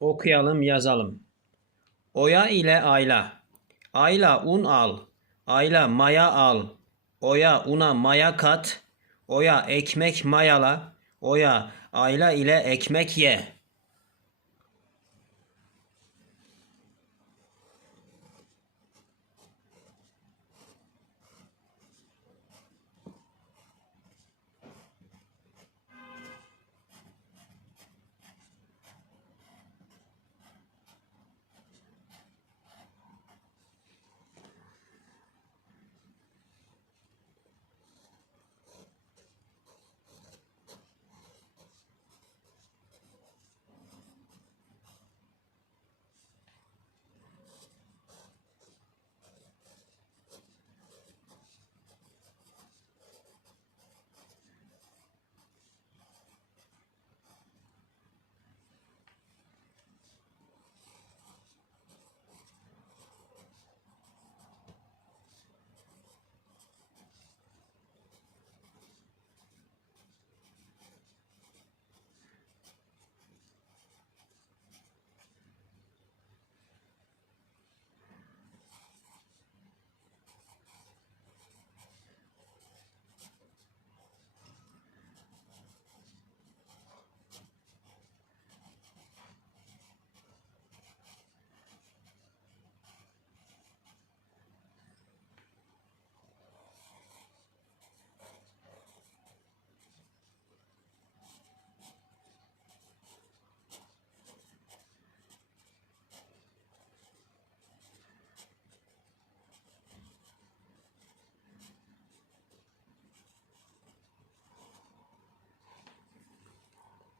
Okuyalım yazalım. Oya ile ayla. Ayla un al. Ayla maya al. Oya una maya kat. Oya ekmek mayala. Oya ayla ile ekmek ye.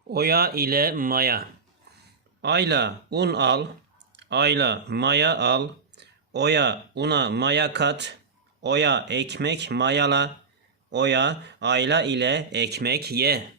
Oya ile maya. Ayla un al. Ayla maya al. Oya una maya kat. Oya ekmek mayala. Oya ayla ile ekmek ye.